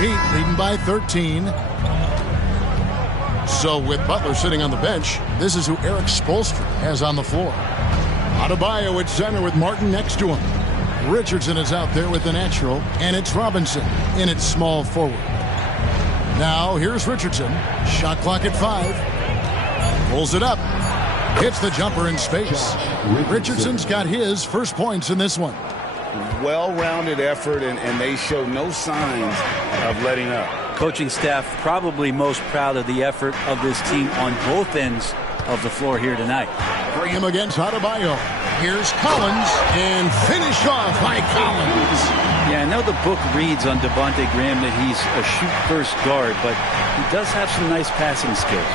Heat leading by 13. So with Butler sitting on the bench, this is who Eric Spoelstra has on the floor. Adebayo at center with Martin next to him. Richardson is out there with the natural, and it's Robinson in its small forward. Now here's Richardson. Shot clock at 5. Pulls it up. Hits the jumper in space. Richardson's got his first points in this one. Well-rounded effort, and they show no signs of letting up. Coaching staff probably most proud of the effort of this team on both ends of the floor here tonight. Graham against Adebayo. Here's Collins, and finished off by Collins. Yeah, I know the book reads on Devontae Graham that he's a shoot-first guard, but he does have some nice passing skills.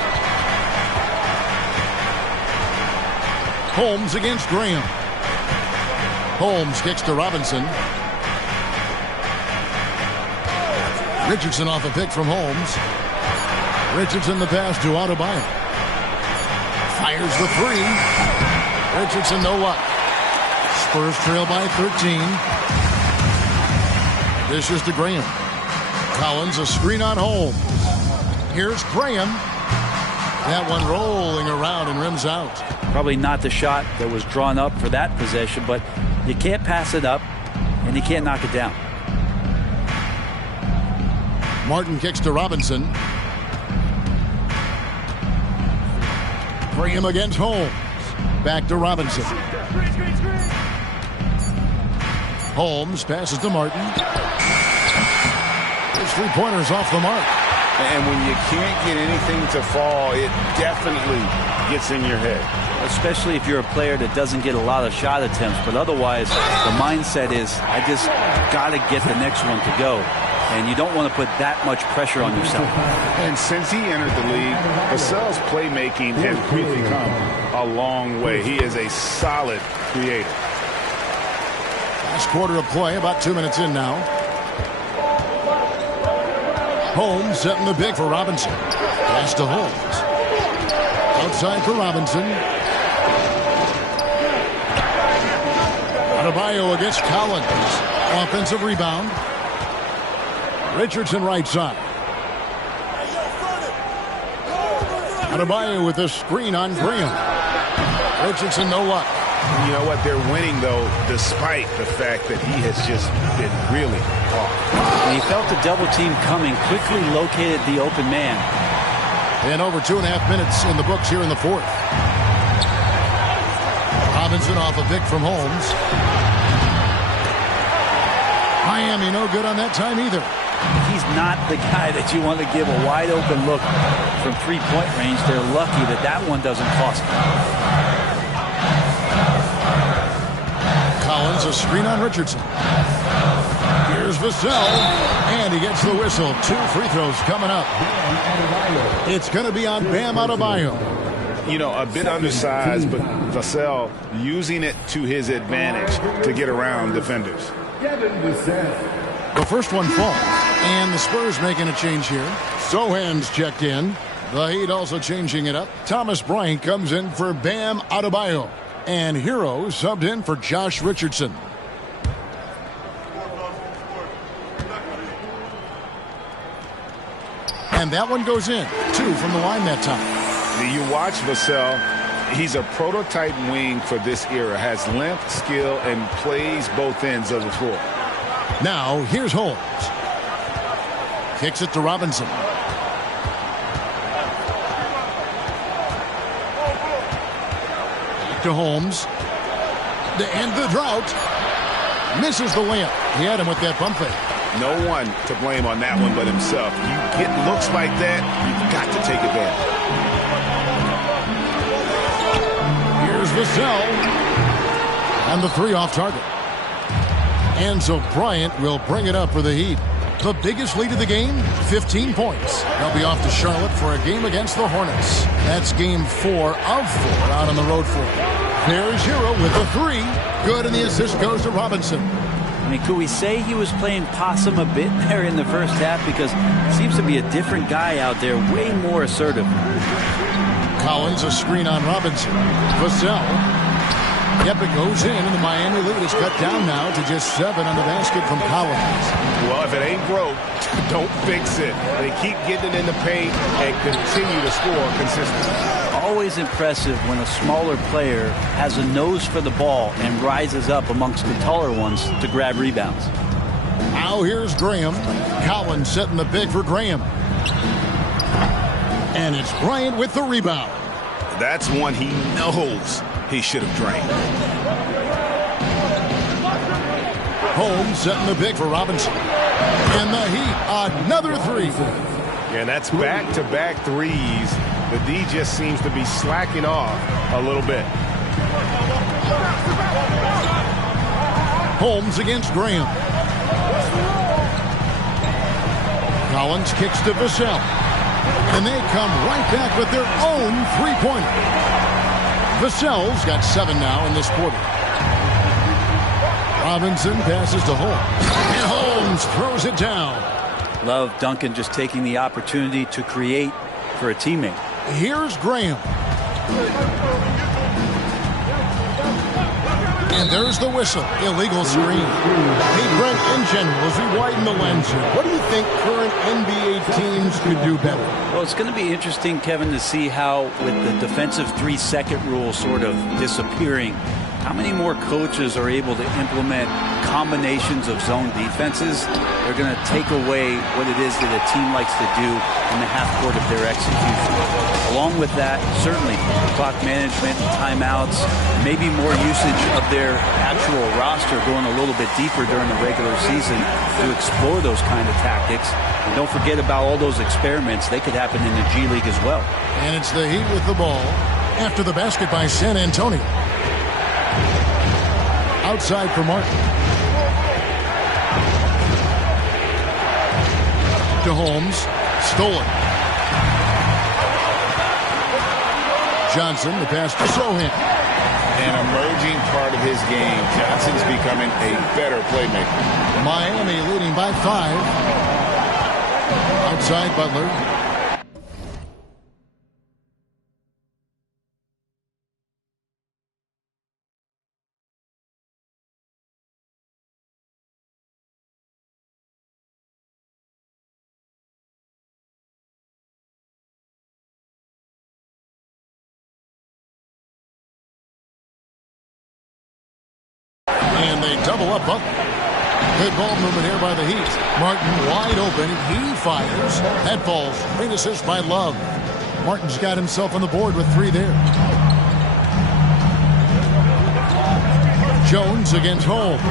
Holmes against Graham. Holmes kicks to Robinson. Richardson off a pick from Holmes. Richardson the pass to Adebayo. Fires the 3. Richardson no luck. Spurs trail by 13. This is to Graham. Collins a screen on Holmes. Here's Graham. That one rolling around and rims out. Probably not the shot that was drawn up for that possession, but you can't pass it up and you can't knock it down. Martin kicks to Robinson. Graham against Holmes. Back to Robinson. Holmes passes to Martin. His 3-pointers off the mark. And when you can't get anything to fall, it definitely gets in your head. Especially if you're a player that doesn't get a lot of shot attempts. But otherwise, the mindset is, I just got to get the next one to go. And you don't want to put that much pressure on yourself. And since he entered the league, Vassell's playmaking has really come a long way. He is a solid creator. Last quarter of play, about 2 minutes in now. Holmes setting the big for Robinson. Pass to Holmes. Outside for Robinson. Adebayo against Collins. Offensive rebound. Richardson right side. Adebayo with a screen on Graham. Richardson no luck. You know what? They're winning, though, despite the fact that he has just been really off. He felt the double team coming, quickly located the open man. And over 2.5 minutes in the books here in the fourth. Robinson off a pick from Holmes. Miami no good on that time either. He's not the guy that you want to give a wide open look from 3-point range. They're lucky that that one doesn't cost them. Collins a screen on Richardson. Here's Vassell, and he gets the whistle. 2 free throws coming up. It's going to be on Bam Adebayo. You know, a bit undersized, but Vassell using it to his advantage to get around defenders. The first one falls, and the Spurs making a change here. Sohan's checked in. The Heat also changing it up. Thomas Bryant comes in for Bam Adebayo. And Hero subbed in for Josh Richardson. And that one goes in. 2 from the line that time. You watch Vassell. He's a prototype wing for this era. Has length, skill, and plays both ends of the floor. Now, here's Holmes. Kicks it to Robinson. Back to Holmes. To end the drought. Misses the layup. He had him with that pump fake. No one to blame on that one but himself. You get looks like that, you've got to take advantage. Here's Vassell. And the 3 off target. And so Bryant will bring it up for the Heat. The biggest lead of the game, 15 points. They'll be off to Charlotte for a game against the Hornets. That's game 4 of 4 out on the road for them. There's Hero with the 3. Good, and the assist goes to Robinson. I mean, could we say he was playing possum a bit there in the first half? Because he seems to be a different guy out there, way more assertive. Collins a screen on Robinson. Vassell Yep, it goes in, and the Miami lead is cut down now to just 7 on the basket from Collins. Well, if it ain't broke, don't fix it. They keep getting it in the paint and continue to score consistently. Always impressive when a smaller player has a nose for the ball and rises up amongst the taller ones to grab rebounds. Now here's Graham. Collins setting the pick for Graham. And it's Bryant with the rebound. That's one he knows he should have drained. Holmes setting the pick for Robinson. And the Heat, another three. And that's back-to-back threes. The D just seems to be slacking off a little bit. Holmes against Graham. Collins kicks to Vassell. And they come right back with their own three-pointer. Vassell's got 7 now in this quarter. Robinson passes to Holmes. And Holmes throws it down. Love Duncan just taking the opportunity to create for a teammate. Here's Graham. And there's the whistle. Illegal screen. Hey, Brent, in general, as we widen the lens here, what do you think current NBA teams could do better? Well, it's going to be interesting, Kevin, to see how, with the defensive 3-second rule sort of disappearing, how many more coaches are able to implement combinations of zone defenses. They're going to take away what it is that a team likes to do in the half court of their execution. Along with that, certainly clock management, timeouts, maybe more usage of their actual roster going a little bit deeper during the regular season to explore those kind of tactics. And don't forget about all those experiments. They could happen in the G League as well. And it's the Heat with the ball after the basket by San Antonio. Outside for Martin. To Holmes. Stolen. Johnson, the pass to Sohan. An emerging part of his game. Johnson's becoming a better playmaker. Miami leading by 5. Outside Butler. And they double up Butler. Good ball movement here by the Heat. Martin wide open. He fires. That falls. Great assist by Love. Martin's got himself on the board with 3 there. Jones against Holmes.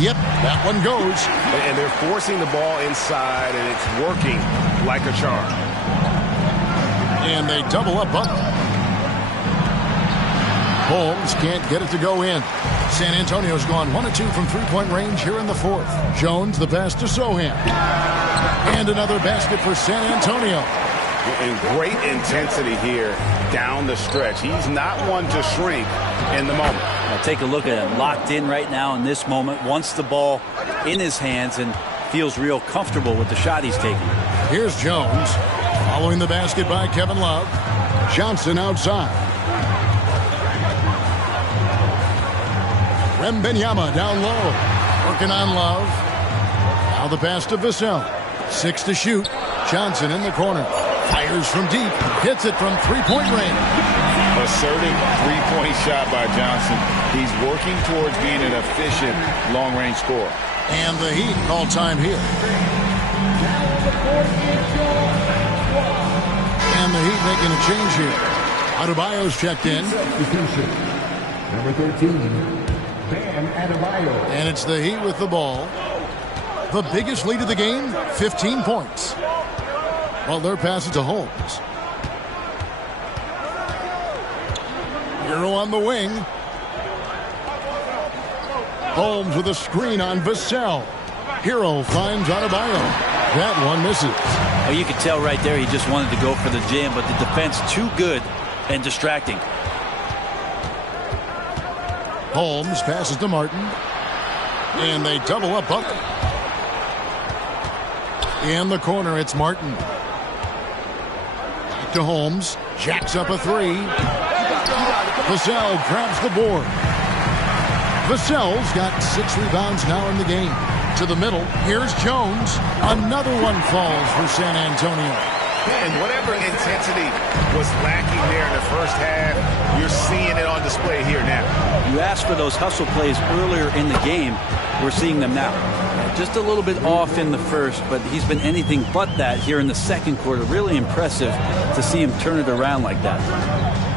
Yep, that one goes. And they're forcing the ball inside, and it's working like a charm. And they double up Butler. Holmes can't get it to go in. San Antonio's gone 1 of 2 from three-point range here in the 4th. Jones, the pass to Sohan. And another basket for San Antonio. And great intensity here down the stretch. He's not one to shrink in the moment. Now take a look at him. Locked in right now in this moment. Wants the ball in his hands and feels real comfortable with the shot he's taking. Here's Jones. Following the basket by Kevin Love. Johnson outside. Wembanyama down low. Working on Love. Now the pass to Vassell. 6 to shoot. Johnson in the corner. Fires from deep. Hits it from three-point range. Assertive three-point shot by Johnson. He's working towards being an efficient long-range scorer. And the Heat call time here. And the Heat making a change here. Adebayo's checked in. Number 13. And it's the Heat with the ball. The biggest lead of the game, 15 points. Butler passes to Holmes. Hero on the wing. Holmes with a screen on Vassell. Hero finds Adebayo. That one misses. Well, you could tell right there he just wanted to go for the jam, but the defense too good and distracting. Holmes passes to Martin. And they double up Butler. In the corner, it's Martin. Back to Holmes. Jacks up a 3. Vassell grabs the board. Vassell's got 6 rebounds now in the game. To the middle, here's Jones. Another one falls for San Antonio. And whatever intensity was lacking there in the first half, you're seeing it on display here now. You asked for those hustle plays earlier in the game. We're seeing them now. Just a little bit off in the first, but he's been anything but that here in the second quarter. Really impressive to see him turn it around like that.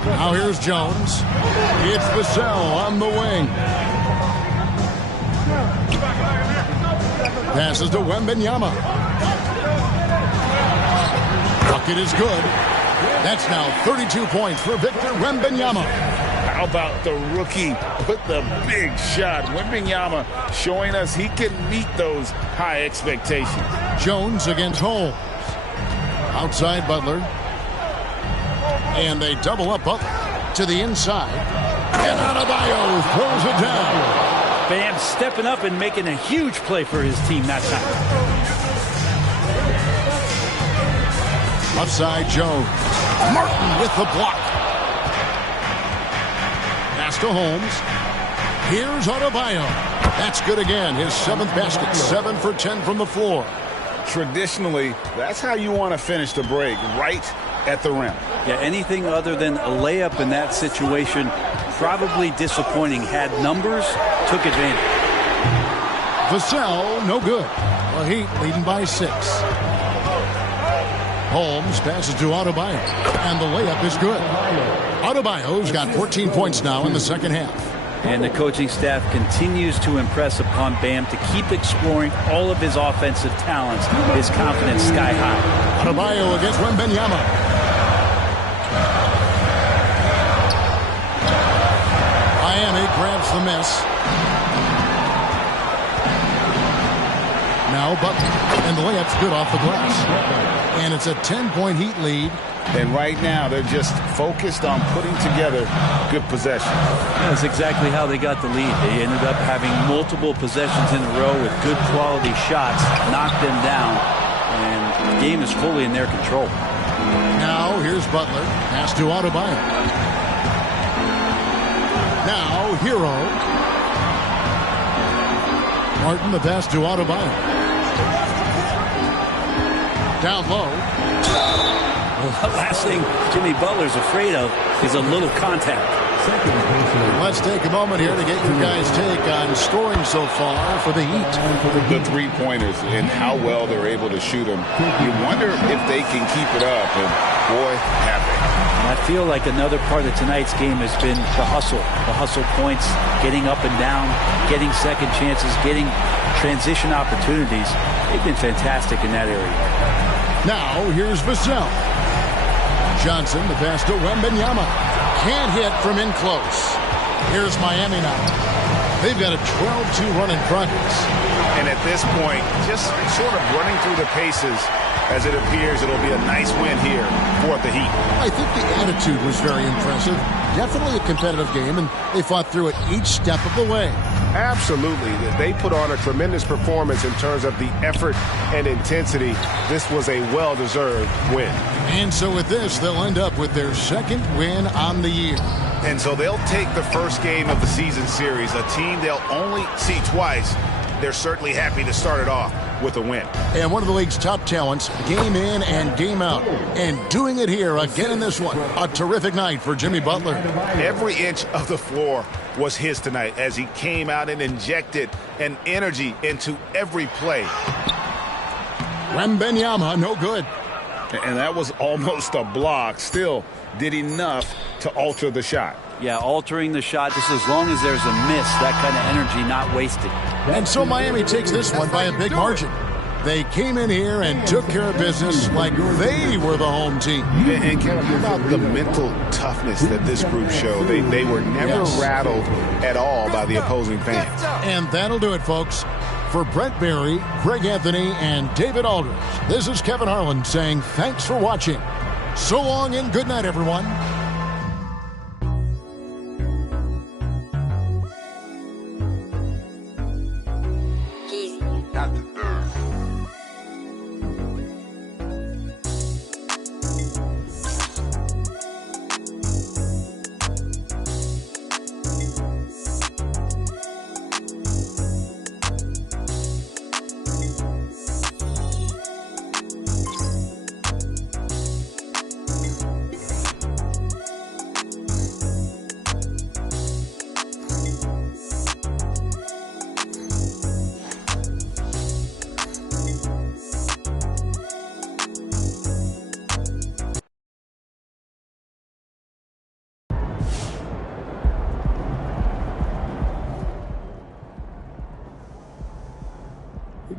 Now here's Jones. It's Vassell on the wing. Passes to Wembanyama. Bucket is good. That's now 32 points for Victor Wembanyama. How about the rookie put the big shot? Wembanyama showing us he can meet those high expectations. Jones against Holmes. Outside Butler. And they double up Butler to the inside. And Adebayo throws it down. Bam stepping up and making a huge play for his team that time. Upside Jones. Martin with the block. Pass to Holmes. Here's Adebayo. That's good again. His 7th basket. 7 for 10 from the floor. Traditionally, that's how you want to finish the break, right at the rim. Yeah, anything other than a layup in that situation, probably disappointing. Had numbers, took advantage. Vassell, no good. The Heat leading by 6. Holmes passes to Adebayo, and the layup is good. Adebayo's got 14 points now in the second half. And the coaching staff continues to impress upon Bam to keep exploring all of his offensive talents. His confidence sky high. Adebayo against Wembanyama. Miami grabs the miss. Now Butler, and the layup's good off the glass. And it's a 10-point Heat lead. And right now, they're just focused on putting together good possessions. That's exactly how they got the lead. They ended up having multiple possessions in a row with good quality shots, knocked them down, and the game is fully in their control. Now here's Butler. Pass to Adebayo. Now Hero. Martin, the pass to Adebayo. Down low. The last thing Jimmy Butler's afraid of is a little contact. Let's take a moment here to get your guys' take on scoring so far for the Heat. The three-pointers and how well they're able to shoot them. You wonder if they can keep it up, and boy, have they. I feel like another part of tonight's game has been the hustle. The hustle points, getting up and down, getting second chances, getting transition opportunities. They've been fantastic in that area. Now here's Vassell. Johnson, the pass to Wembanyama. Can't hit from in close. Here's Miami now. They've got a 12-2 run in progress. And at this point, just sort of running through the paces, as it appears it'll be a nice win here for the Heat. I think the attitude was very impressive. Definitely a competitive game, and they fought through it each step of the way. Absolutely. They put on a tremendous performance in terms of the effort and intensity. This was a well-deserved win. And so with this, they'll end up with their 2nd win on the year. And so they'll take the first game of the season series, a team they'll only see twice. They're certainly happy to start it off with a win. And one of the league's top talents, game in and game out. And doing it here again in this one. A terrific night for Jimmy Butler. Every inch of the floor was his tonight as he came out and injected an energy into every play. Wembanyama, no good. And that was almost a block. Still did enough to alter the shot. Yeah, altering the shot just as long as there's a miss, that kind of energy not wasted. And so Miami takes this one by a big margin. They came in here and took care of business like they were the home team. And Kevin, how about the mental toughness that this group showed? They were never rattled at all by the opposing fans. And that'll do it, folks. For Brett Barry, Greg Anthony, and David Aldridge, this is Kevin Harlan saying thanks for watching. So long and good night, everyone.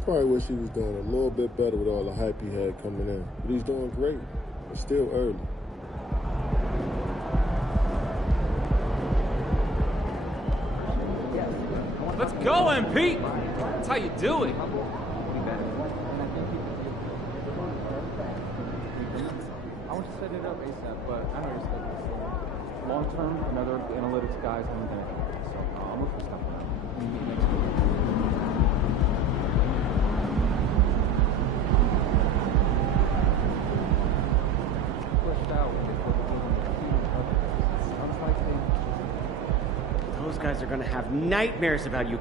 probably wish he was doing a little bit better with all the hype he had coming in. But he's doing great. It's still early. Let's go, MP! That's how you do it. I want to set it up ASAP, but I know you're scheduled. Long term, another analytics guy's in there. So I'm looking for stuff around. Next week. Pushed out. Those guys are going to have nightmares about you.